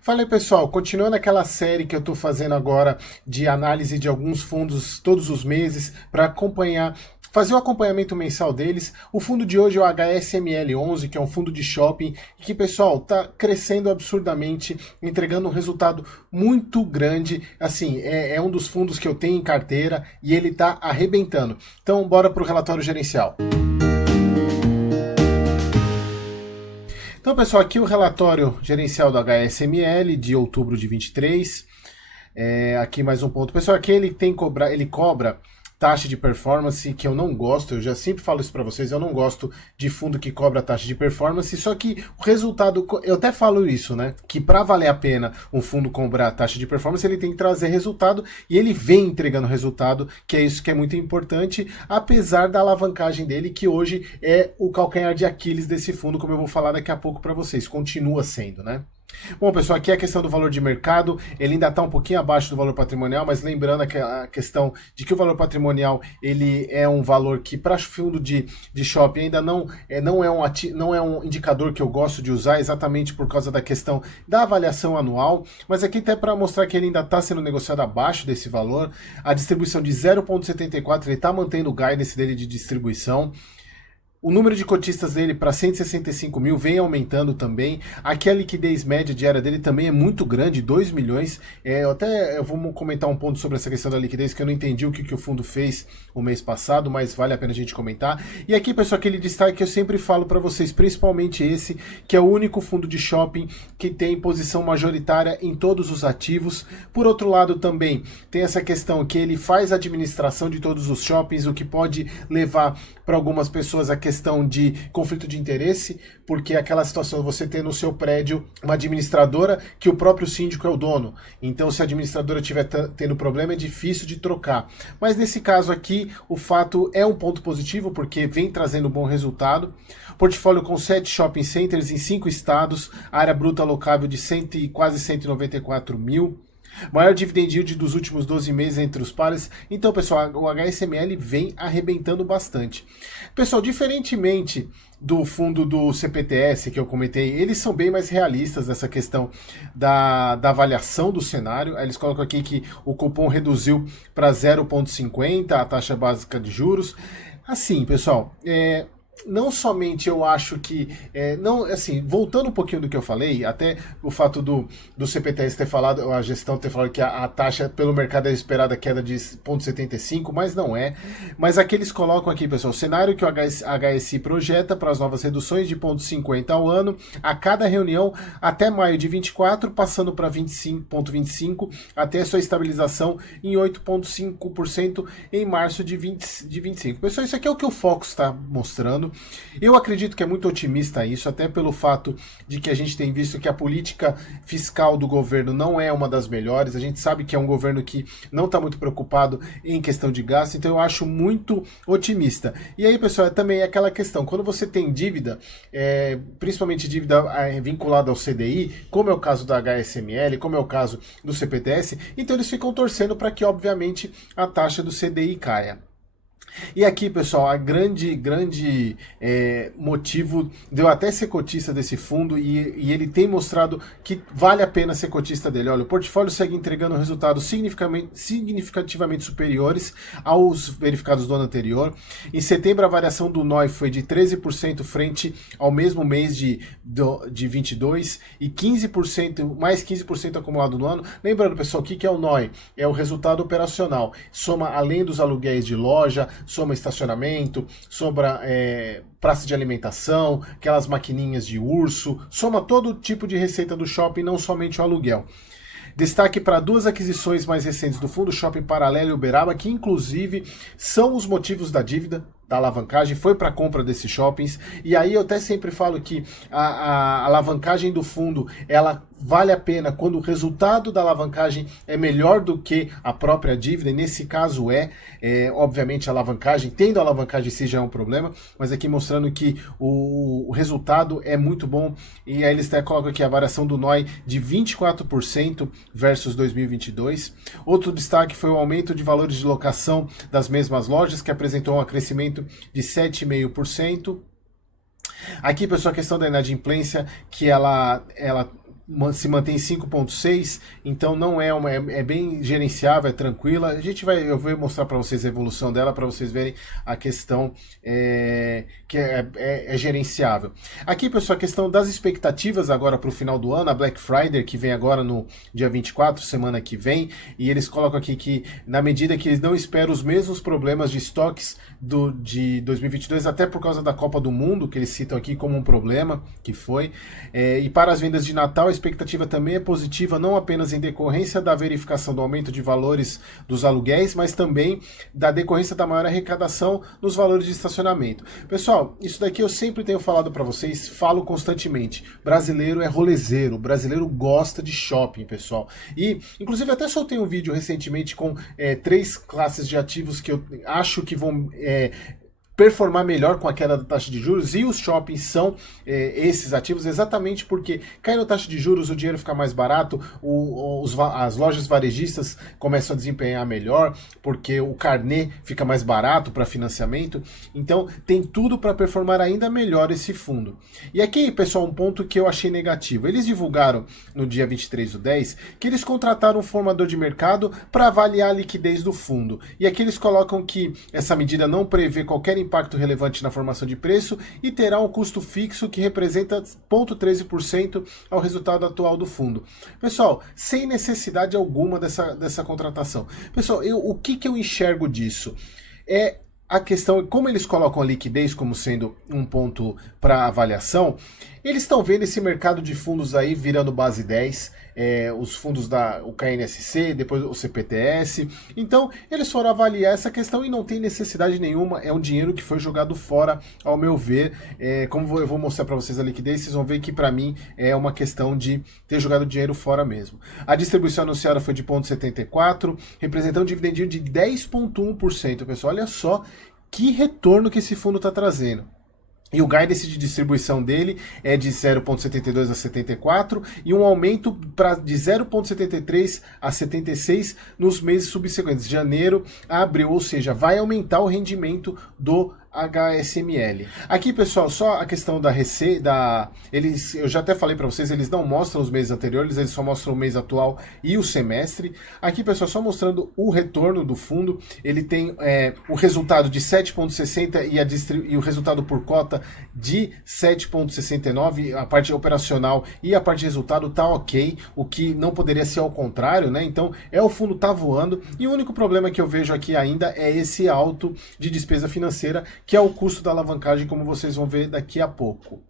Fala aí, pessoal, continuando aquela série que eu estou fazendo agora de análise de alguns fundos todos os meses para acompanhar, fazer o acompanhamento mensal deles. O fundo de hoje é o HSML11, que é um fundo de shopping que, pessoal, está crescendo absurdamente, entregando um resultado muito grande. Assim, é um dos fundos que eu tenho em carteira e ele está arrebentando. Então, bora para o relatório gerencial. Então, pessoal, aqui o relatório gerencial do HSML de outubro de 23. Aqui mais um ponto. Pessoal, aqui ele cobra taxa de performance, que eu não gosto, eu já sempre falo isso para vocês, eu não gosto de fundo que cobra taxa de performance, só que o resultado, eu até falo isso, né, que para valer a pena um fundo cobrar taxa de performance, ele tem que trazer resultado, e ele vem entregando resultado, que é isso que é muito importante, apesar da alavancagem dele, que hoje é o calcanhar de Aquiles desse fundo, como eu vou falar daqui a pouco para vocês, continua sendo, né. Bom, pessoal, aqui é a questão do valor de mercado, ele ainda está um pouquinho abaixo do valor patrimonial, mas lembrando a questão de que o valor patrimonial ele é um valor que para fundo de shopping ainda não é um indicador que eu gosto de usar, exatamente por causa da questão da avaliação anual, mas aqui até para mostrar que ele ainda está sendo negociado abaixo desse valor, a distribuição de 0,74, ele está mantendo o guidance dele de distribuição. O número de cotistas dele para 165 mil vem aumentando também. Aqui a liquidez média diária dele também é muito grande, 2 milhões. Eu vou comentar um ponto sobre essa questão da liquidez, que eu não entendi o que o fundo fez o mês passado, mas vale a pena a gente comentar. E aqui, pessoal, aquele destaque que eu sempre falo para vocês, principalmente esse, que é o único fundo de shopping que tem posição majoritária em todos os ativos. Por outro lado, também tem essa questão que ele faz a administração de todos os shoppings, o que pode levar para algumas pessoas a questão de conflito de interesse, porque aquela situação de você ter no seu prédio uma administradora que o próprio síndico é o dono. Então, se a administradora estiver tendo problema, é difícil de trocar. Mas nesse caso aqui, o fato é um ponto positivo, porque vem trazendo um bom resultado. Portfólio com 7 shopping centers em 5 estados, área bruta alocável de quase 194 mil. Maior dividend yield dos últimos 12 meses entre os pares. Então, pessoal, o HSML vem arrebentando bastante. Pessoal, diferentemente do fundo do CPTS que eu comentei, eles são bem mais realistas nessa questão da avaliação do cenário. Aí eles colocam aqui que o cupom reduziu para 0,50 a taxa básica de juros. Assim, pessoal, não somente eu acho que, não, assim, voltando um pouquinho do que eu falei, até o fato do CPTS ter falado, a gestão ter falado que a taxa pelo mercado é esperada queda de 0,75, mas não é. Mas aqui eles colocam aqui, pessoal, o cenário que o HSI projeta para as novas reduções de 0,50 ao ano, a cada reunião até maio de 24, passando para 25,25, até sua estabilização em 8,5% em março de 25. Pessoal, isso aqui é o que o Focus está mostrando. Eu acredito que é muito otimista isso, até pelo fato de que a gente tem visto que a política fiscal do governo não é uma das melhores. A gente sabe que é um governo que não está muito preocupado em questão de gasto, então eu acho muito otimista. E aí, pessoal, também é aquela questão, quando você tem dívida, principalmente dívida vinculada ao CDI, como é o caso da HSML, como é o caso do CPTS, então eles ficam torcendo para que, obviamente, a taxa do CDI caia. E aqui, pessoal, a grande motivo de eu até ser cotista desse fundo, e ele tem mostrado que vale a pena ser cotista dele. Olha, o portfólio segue entregando resultados significativamente superiores aos verificados do ano anterior. Em setembro, a variação do NOI foi de 13% frente ao mesmo mês de 22 e 15%, mais 15% acumulado no ano. Lembrando, pessoal, o que é o NOI? É o resultado operacional. Soma além dos aluguéis de loja, soma estacionamento, sobra praça de alimentação, aquelas maquininhas de urso, soma todo tipo de receita do shopping, não somente o aluguel. Destaque para 2 aquisições mais recentes do Fundo Shopping Paralelo e Uberaba, que inclusive são os motivos da dívida, da alavancagem, foi para a compra desses shoppings. E aí eu até sempre falo que a alavancagem do fundo, ela vale a pena quando o resultado da alavancagem é melhor do que a própria dívida, e nesse caso obviamente a alavancagem, tendo a alavancagem em si já é um problema, mas aqui mostrando que o resultado é muito bom. E aí eles até colocam aqui a variação do NOI de 24% versus 2022. Outro destaque foi o aumento de valores de locação das mesmas lojas, que apresentou um crescimento de 7,5%. Aqui, pessoal, a questão da inadimplência, que ela se mantém em 5,6, então não é bem gerenciável, é tranquila. Eu vou mostrar para vocês a evolução dela, para vocês verem a questão que é gerenciável. Aqui, pessoal, a questão das expectativas agora para o final do ano, a Black Friday, que vem agora no dia 24, semana que vem, e eles colocam aqui que, na medida que eles não esperam os mesmos problemas de estoques de 2022, até por causa da Copa do Mundo, que eles citam aqui como um problema, que foi, e para as vendas de Natal, a expectativa também é positiva, não apenas em decorrência da verificação do aumento de valores dos aluguéis, mas também da decorrência da maior arrecadação nos valores de estacionamento. Pessoal, isso daqui eu sempre tenho falado para vocês, falo constantemente. Brasileiro é rolezeiro, brasileiro gosta de shopping, pessoal. E, inclusive, até soltei um vídeo recentemente com 3 classes de ativos que eu acho que vão performar melhor com a queda da taxa de juros, e os shoppings são esses ativos exatamente porque cai na taxa de juros, o dinheiro fica mais barato, as lojas varejistas começam a desempenhar melhor, porque o carnê fica mais barato para financiamento, então tem tudo para performar ainda melhor esse fundo. E aqui, pessoal, um ponto que eu achei negativo, eles divulgaram no dia 23/10 que eles contrataram um formador de mercado para avaliar a liquidez do fundo, e aqui eles colocam que essa medida não prevê qualquer impacto relevante na formação de preço e terá um custo fixo que representa 0,13% ao resultado atual do fundo. Pessoal, sem necessidade alguma dessa contratação. Pessoal, o que eu enxergo disso? A questão, como eles colocam a liquidez como sendo um ponto para avaliação, eles estão vendo esse mercado de fundos aí virando base 10, os fundos o KNSC, depois o CPTS, então eles foram avaliar essa questão e não tem necessidade nenhuma, é um dinheiro que foi jogado fora, ao meu ver. Como eu vou mostrar para vocês a liquidez, vocês vão ver que para mim é uma questão de ter jogado dinheiro fora mesmo. A distribuição anunciada foi de 0,74, representando um dividendinho de 10,1%, pessoal, olha só que retorno que esse fundo está trazendo. E o guidance de distribuição dele é de 0,72 a 74 e um aumento de 0,73 a 76 nos meses subsequentes, janeiro a abril, ou seja, vai aumentar o rendimento do HSML. Aqui, pessoal, só a questão da receita, eu já até falei para vocês, eles não mostram os meses anteriores, eles só mostram o mês atual e o semestre. Aqui, pessoal, só mostrando o retorno do fundo, ele tem o resultado de 7,60 e o resultado por cota de 7,69, a parte operacional e a parte de resultado tá ok, o que não poderia ser ao contrário, né? Então, o fundo tá voando, e o único problema que eu vejo aqui ainda é esse alto de despesa financeira, que é o custo da alavancagem, como vocês vão ver daqui a pouco.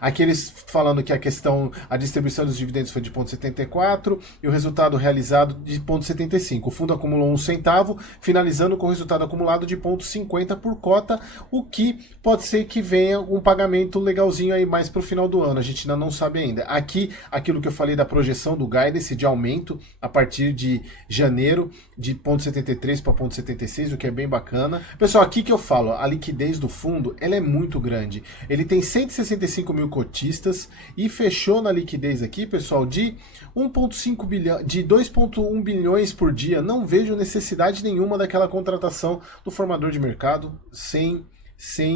Aqui eles falando que a distribuição dos dividendos foi de 0,74 e o resultado realizado de 0,75. O fundo acumulou 1 centavo, finalizando com o resultado acumulado de 0,50 por cota, o que pode ser que venha um pagamento legalzinho aí mais para o final do ano, a gente ainda não sabe ainda. Aqui, aquilo que eu falei da projeção do guidance de aumento a partir de janeiro, de 0,73 para 0,76, o que é bem bacana. Pessoal, aqui que eu falo, a liquidez do fundo, ela é muito grande. Ele tem 165 mil cotistas e fechou na liquidez aqui, pessoal, de 1,5 bilhão, de 2,1 bilhões por dia. Não vejo necessidade nenhuma daquela contratação do formador de mercado, sem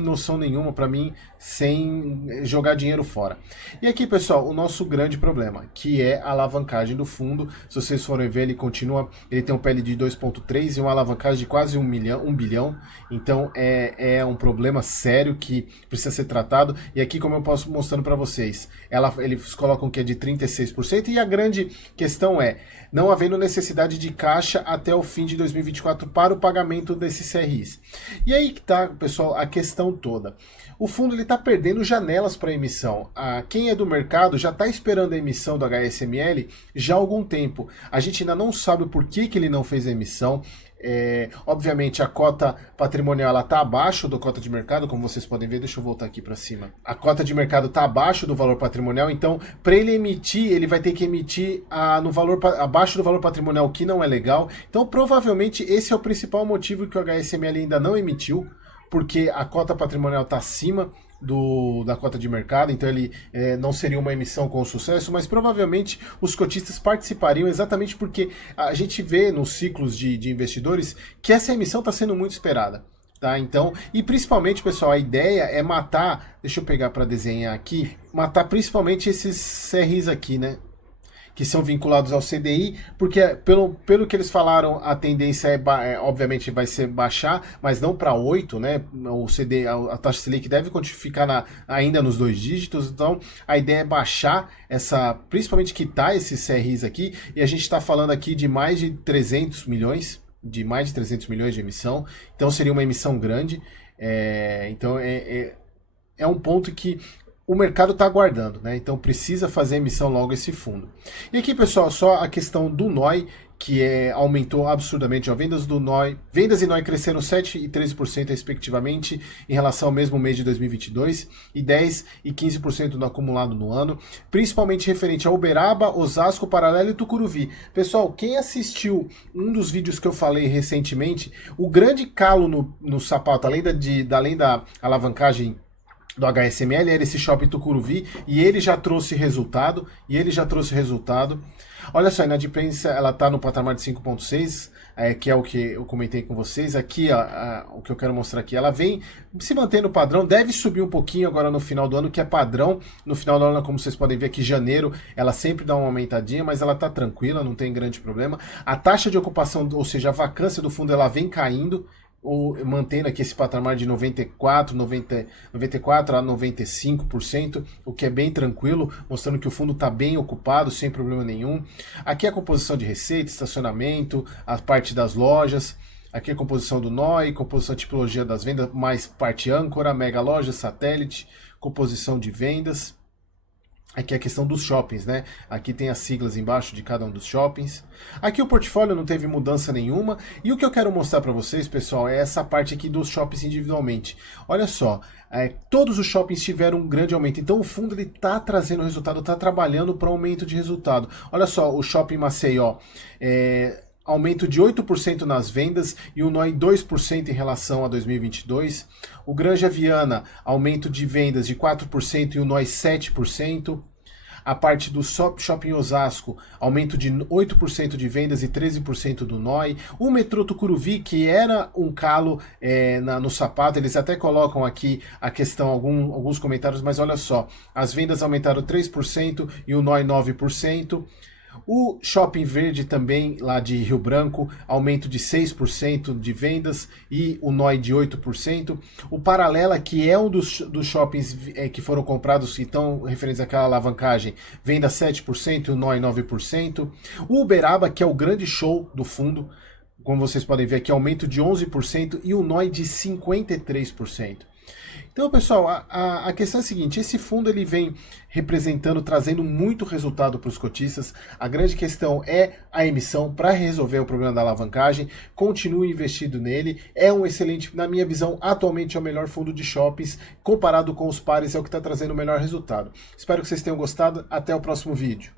noção nenhuma, para mim, sem jogar dinheiro fora. E aqui, pessoal, o nosso grande problema, que é a alavancagem do fundo. Se vocês forem ver, ele tem um PL de 2,3 e uma alavancagem de quase 1 bilhão. Então é um problema sério que precisa ser tratado. E aqui, como eu posso mostrando para vocês, eles colocam que é de 36%, e a grande questão é não havendo necessidade de caixa até o fim de 2024 para o pagamento desses CRIs. E aí que tá, pessoal, a questão toda. O fundo está perdendo janelas para emissão. Quem é do mercado já está esperando a emissão do HSML já há algum tempo. A gente ainda não sabe por que ele não fez a emissão. Obviamente a cota patrimonial está abaixo da cota de mercado, como vocês podem ver. Deixa eu voltar aqui para cima. A cota de mercado está abaixo do valor patrimonial, então para ele emitir, ele vai ter que emitir abaixo do valor patrimonial, o que não é legal. Então provavelmente esse é o principal motivo que o HSML ainda não emitiu, porque a cota patrimonial está acima da cota de mercado, então ele não seria uma emissão com sucesso, mas provavelmente os cotistas participariam exatamente porque a gente vê nos ciclos de investidores que essa emissão está sendo muito esperada. Tá, então, e principalmente, pessoal, a ideia é matar, deixa eu pegar para desenhar aqui, matar principalmente esses CRIs aqui, né, que são vinculados ao CDI, porque pelo que eles falaram, a tendência obviamente vai ser baixar, mas não para 8, né? O CDI, a taxa Selic deve ficar ainda nos 2 dígitos, então a ideia é baixar principalmente quitar esses CRIs aqui, e a gente está falando aqui de mais de 300 milhões, de emissão, então seria uma emissão grande, então é um ponto que o mercado está aguardando, né? Então precisa fazer emissão logo esse fundo. E aqui, pessoal, só a questão do NOI, que aumentou absurdamente. Vendas e NOI cresceram 7% e 13% respectivamente em relação ao mesmo mês de 2022 e 10% e 15% no acumulado no ano, principalmente referente a Uberaba, Osasco, Paralela e Tucuruvi. Pessoal, quem assistiu um dos vídeos que eu falei recentemente, o grande calo no sapato, além da alavancagem do HSML, era esse shopping Tucuruvi, e ele já trouxe resultado, Olha só, a inadimplência, ela está no patamar de 5,6, que é o que eu comentei com vocês. Aqui, o que eu quero mostrar aqui, ela vem se mantendo padrão, deve subir um pouquinho agora no final do ano, que é padrão. No final do ano, como vocês podem ver aqui, janeiro, ela sempre dá uma aumentadinha, mas ela está tranquila, não tem grande problema. A taxa de ocupação, ou seja, a vacância do fundo, ela vem caindo, ou mantendo aqui esse patamar de 94 a 95%, o que é bem tranquilo, mostrando que o fundo está bem ocupado, sem problema nenhum. Aqui a composição de receita, estacionamento, a parte das lojas, aqui a composição do NOI, composição de tipologia das vendas, mais parte âncora, mega loja, satélite, composição de vendas. Aqui a questão dos shoppings, né? Aqui tem as siglas embaixo de cada um dos shoppings. Aqui o portfólio não teve mudança nenhuma. E o que eu quero mostrar para vocês, pessoal, é essa parte aqui dos shoppings individualmente. Olha só, todos os shoppings tiveram um grande aumento. Então o fundo ele está trazendo resultado, está trabalhando para aumento de resultado. Olha só, o Shopping Maceió, aumento de 8% nas vendas e o NOI 2% em relação a 2022. O Granja Viana, aumento de vendas de 4% e o NOI 7%. A parte do Shopping Osasco, aumento de 8% de vendas e 13% do NOI. O Metrô Tucuruvi, que era um calo no sapato, eles até colocam aqui a questão, alguns comentários, mas olha só, as vendas aumentaram 3% e o NOI 9%. O Shopping Verde também, lá de Rio Branco, aumento de 6% de vendas e o NOI de 8%. O Paralela, que é um dos shoppings que foram comprados e estão referentes àquela alavancagem, venda 7% e o NOI 9%. O Uberaba, que é o grande show do fundo, como vocês podem ver aqui, aumento de 11% e o NOI de 53%. Então, pessoal, a questão é a seguinte, esse fundo ele vem representando, trazendo muito resultado para os cotistas. A grande questão é a emissão para resolver o problema da alavancagem. Continue investido nele. É um excelente, na minha visão, atualmente é o melhor fundo de shoppings. Comparado com os pares, é o que está trazendo o melhor resultado. Espero que vocês tenham gostado. Até o próximo vídeo.